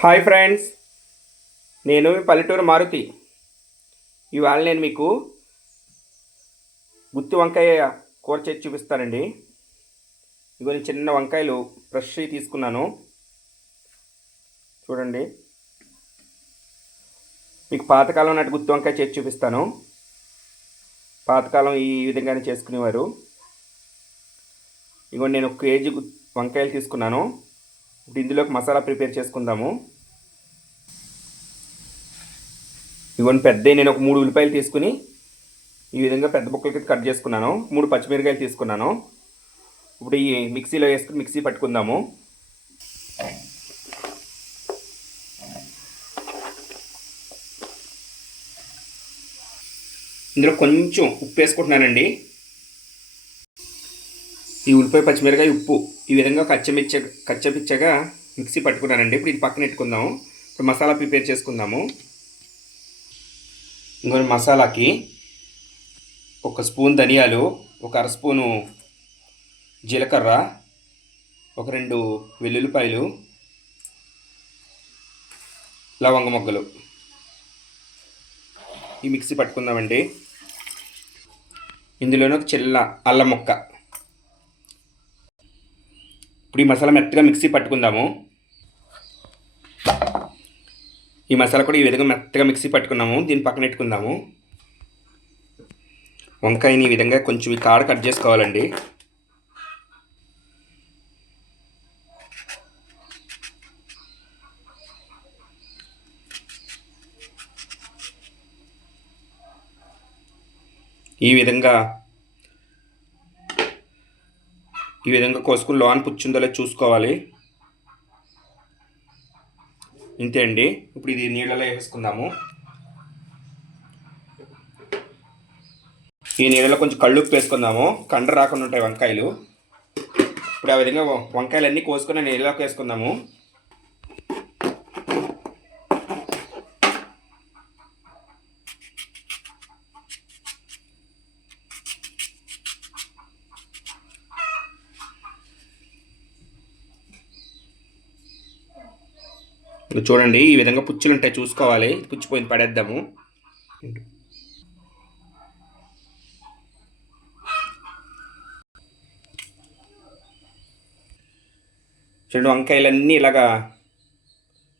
Hi friends. నేను మీ పల్లెటూరు మారుతి. ఇవాళ నేను మీకు గుత్తి వంకాయ కూర చేసి చూపిస్తానండి. ఇగో చిన్న వంకాయలు ఫ్రెష్ తీసుకున్నాను. చూడండి. మీకు పాతకాలం నాటి గుత్తి వంకాయ చేసి చూపిస్తాను. పాతకాలం ఈ విధంగానే చేసుకునేవారు. ఇగో నేను ఒక కేజీ వంకాయలు తీసుకున్నాను. ఇప్పుడు ఇందులోకి మసాలా ప్రిపేర్ చేసుకుందాము. ఇవన్నీ పెద్ద నేను ఒక మూడు ఉల్లిపాయలు తీసుకుని ఈ విధంగా పెద్ద ముక్కలకి కట్ చేసుకున్నాను. మూడు పచ్చిమిరకాయలు తీసుకున్నాను. ఇప్పుడు ఈ మిక్సీలో వేసుకుని మిక్సీ పట్టుకుందాము. ఇందులో కొంచెం ఉప్పు వేసుకుంటున్నానండి. ఈ ఉల్లిపాయ పచ్చిమిరకాయ ఉప్పు ఈ విధంగా కచ్చమిచ్చ కచ్చపిచ్చగా మిక్సీ పట్టుకున్నానండి. ఇప్పుడు ఇది పక్కన పెట్టుకుందాము ఇప్పుడు మసాలా ప్రిపేర్ చేసుకుందాము. ఇంకొక మసాలాకి ఒక స్పూన్ ధనియాలు ఒక అర స్పూను జీలకర్ర ఒక రెండు వెల్లుల్లిపాయలు లవంగ మొగ్గలు. ఈ మిక్సీ పట్టుకుందామండి. ఇందులోనే ఒక చిల్ల అల్లం మొక్క. ఇప్పుడు ఈ మసాలా మెత్తగా మిక్సీ పట్టుకుందాము. ఈ మసాలా కూడా ఈ విధంగా మెత్తగా మిక్సీ పట్టుకున్నాము. దీన్ని పక్కన పెట్టుకుందాము. వంకాయని ఈ విధంగా కొంచెం ఈ కాడ కట్ చేసుకోవాలండి. ఈ విధంగా ఈ విధంగా కోసుకుని లోన్ పుచ్చిందలే చూసుకోవాలి. ఇంతే అండి. ఇప్పుడు ఇది నీళ్ళలో వేసుకుందాము. ఈ నీళ్ళలో కొంచెం కళ్ళు ఉప్పు వేసుకుందాము. కండ రాకుండా ఉంటాయి వంకాయలు. ఇప్పుడు ఆ విధంగా వంకాయలన్నీ కోసుకొని నీళ్ళలోకి వేసుకుందాము. చూడండి ఈ విధంగా పుచ్చులు ఉంటాయి చూసుకోవాలి. పుచ్చిపోయింది పడేద్దాము. చూడండి వంకాయలన్నీ ఇలాగా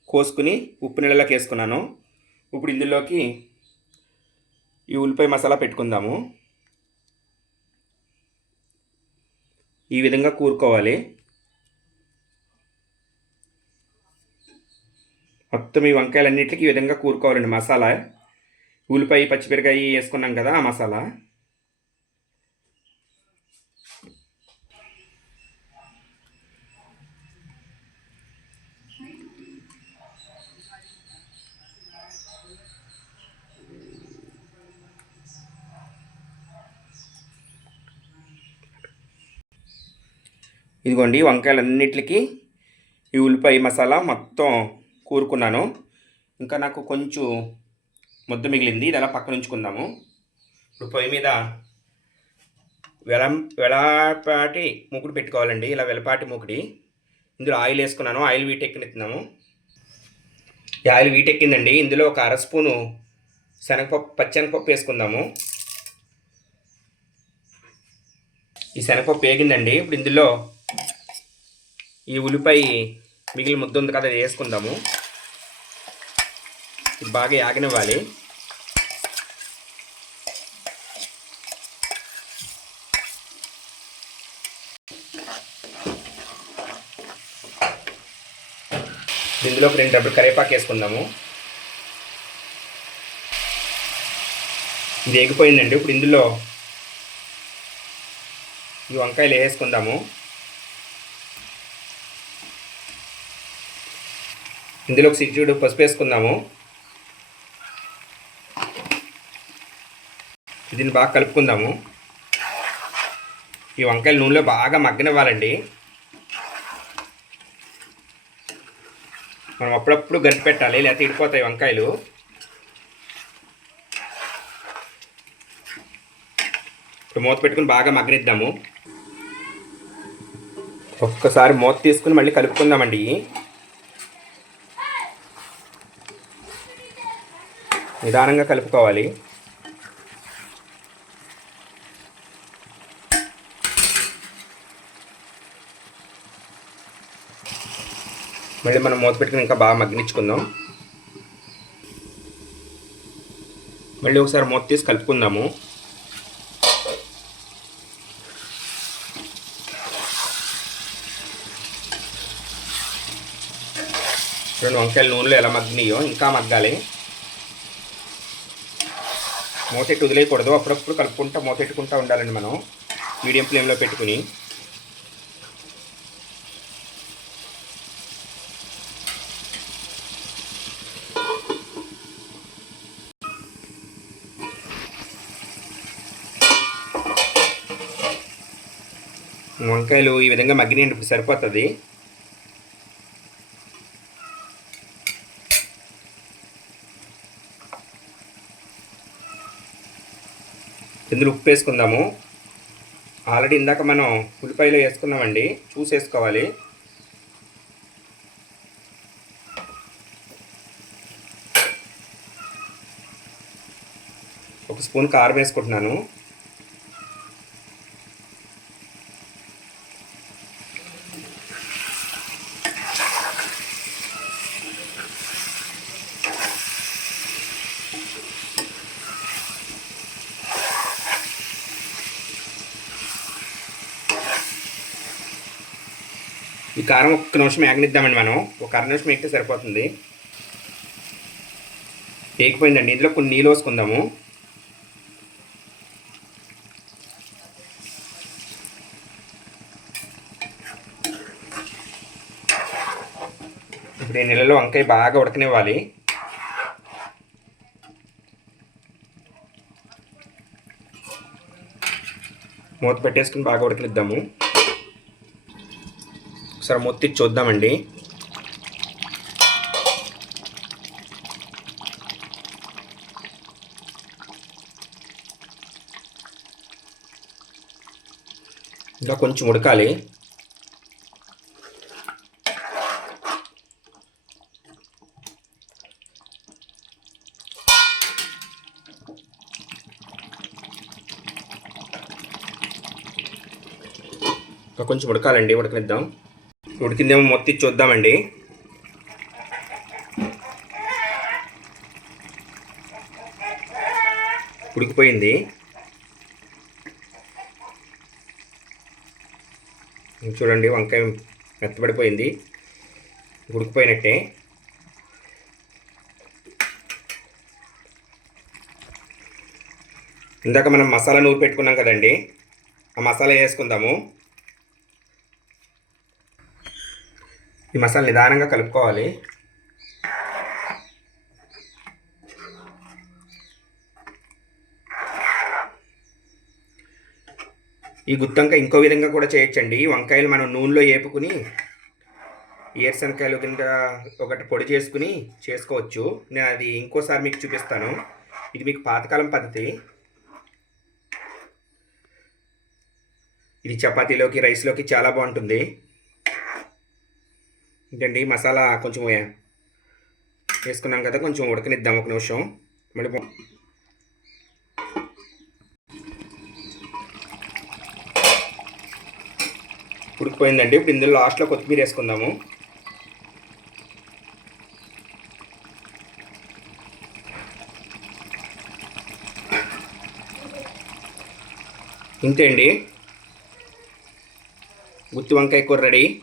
కోసుకుని ఉప్పు నీళ్ళలోకి వేసుకున్నాను. ఇప్పుడు ఇందులోకి ఈ ఉల్లిపాయ మసాలా పెట్టుకుందాము. ఈ విధంగా కూరుకోవాలి. మొత్తం ఈ వంకాయలన్నిటికీ ఈ విధంగా కూరుకోవాలండి. మసాలా. ఉల్లిపాయ పచ్చిమిరకాయ వేసుకున్నాం కదా ఆ మసాలా. ఇదిగోండి వంకాయలన్నిటికీ ఈ ఉల్లిపాయ మసాలా మొత్తం కూరుకున్నాను. ఇంకా నాకు కొంచెం ముద్ద మిగిలింది. ఇది అలా పక్కన ఉంచుకుందాము. ఇప్పుడు పొయ్యి మీద వెలం వెలపాటి మూకుడు పెట్టుకోవాలండి. ఇలా వెలపాటి మూకుడి. ఇందులో ఆయిల్ వేసుకున్నాను. ఆయిల్ వీటెక్కినెత్తున్నాము ఈ ఆయిల్ వీటెక్కిందండి. ఇందులో ఒక అర స్పూను శనగపప్పు పచ్చెనగపప్పు వేసుకుందాము. ఈ శనగపప్పు వేగిందండి. ఇప్పుడు ఇందులో ఈ ఉల్లిపాయ మిగిలిన ముద్ద ఉంది కదా అది వేసుకుందాము. బాగా యాగనివ్వాలి. ఇందులో రెండు డబ్బులు కరివేపాకు వేసుకుందాము. ఇది ఎగిపోయిందండి. ఇప్పుడు ఇందులో ఈ వంకాయలు వేసుకుందాము. ఇందులో ఒక సిడ్జుడు పసుపు వేసుకుందాము. దీన్ని బాగా కలుపుకుందాము. ఈ వంకాయలు నూనెలో బాగా మగ్గనివ్వాలండి. మనం అప్పుడప్పుడు గట్టి పెట్టాలి లేకపోతే ఇడిపోతాయి వంకాయలు. ఇప్పుడు మూత పెట్టుకుని బాగా మగ్గనిద్దాము. ఒక్కసారి మూత తీసుకుని మళ్ళీ కలుపుకుందామండి. నిదానంగా కలుపుకోవాలి. మళ్ళీ మనం మూత పెట్టుకుని ఇంకా బాగా మగ్గనిచ్చుకుందాం. మళ్ళీ ఒకసారి మూత తీసి కలుపుకుందాము. రెండు వంకాయలు నూనెలో ఎలా మగ్గినాయో ఇంకా మగ్గాలి. మూతెట్టు వదిలేయకూడదు అప్పుడప్పుడు కలుపుకుంటా మూతెట్టుకుంటూ ఉండాలండి మనం. మీడియం ఫ్లేమ్లో పెట్టుకుని. వంకాయలు ఈ విధంగా మగ్గినాయండి ఇప్పుడు సరిపోతుంది. ఇందులో ఉప్పు వేసుకుందాము. ఆల్రెడీ ఇందాక మనం ఉల్లిపాయలు వేసుకున్నామండి చూసి వేసుకోవాలి ఒక స్పూన్ కారం వేసుకుంటున్నాను. ఈ కారం ఒక్క నిమిషం ఏగనిద్దామండి మనం. ఒక అర నిమిషం ఎక్కితే సరిపోతుంది. వేగిపోయిందండి ఇందులో కొన్ని నీళ్ళు వేసుకుందాము ఇప్పుడు ఈ నీళ్ళలో వంకాయ బాగా ఉడకనివ్వాలి. మూత పెట్టేసుకుని బాగా ఉడకనిద్దాము. ఒకసారి మొత్తి చూద్దామండి. ఇంకా కొంచెం ఉడకాలి. ఇంకా కొంచెం ఉడకాలండి ఉడకనిద్దాం. ఉడికిందేమో మొత్తం చూద్దామండి ఉడికిపోయింది. చూడండి వంకాయ మెత్తబడిపోయింది. ఉడికిపోయినట్టే. ఇందాక మనం మసాలా నూరు పెట్టుకున్నాం కదండి. ఆ మసాలా వేసుకుందాము. ఈ మసాలా నిదానంగా కలుపుకోవాలి. ఈ గుత్తంక ఇంకో విధంగా కూడా చేయొచ్చండి. వంకాయలు మనం నూనెలో వేపుకుని ఏరుశనకాయలు కింద ఒకటి పొడి చేసుకుని చేసుకోవచ్చు. నేను అది ఇంకోసారి మీకు చూపిస్తాను. ఇది మీకు పాతకాలం పద్ధతి. ఇది చపాతీలోకి రైస్లోకి చాలా బాగుంటుంది. ఏంటండి మసాలా కొంచెం వేసుకున్నాం కదా కొంచెం ఉడకనిద్దాం ఒక నిమిషం. మళ్ళీ ఉడికిపోయిందండి. ఇప్పుడు ఇందులో లాస్ట్లో కొత్తిమీర వేసుకుందాము. ఇంతే అండి గుత్తి వంకాయ కూర రెడీ.